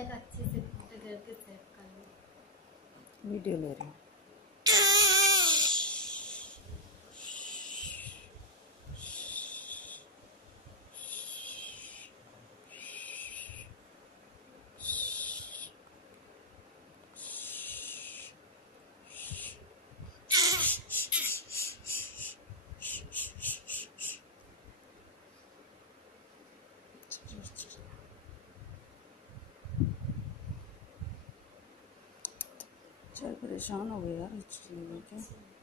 एक अच्छे से फोटो करके सेव कर लो। वीडियो ले रही हूँ। चल परेशान हो गए यार इस चीज़ में।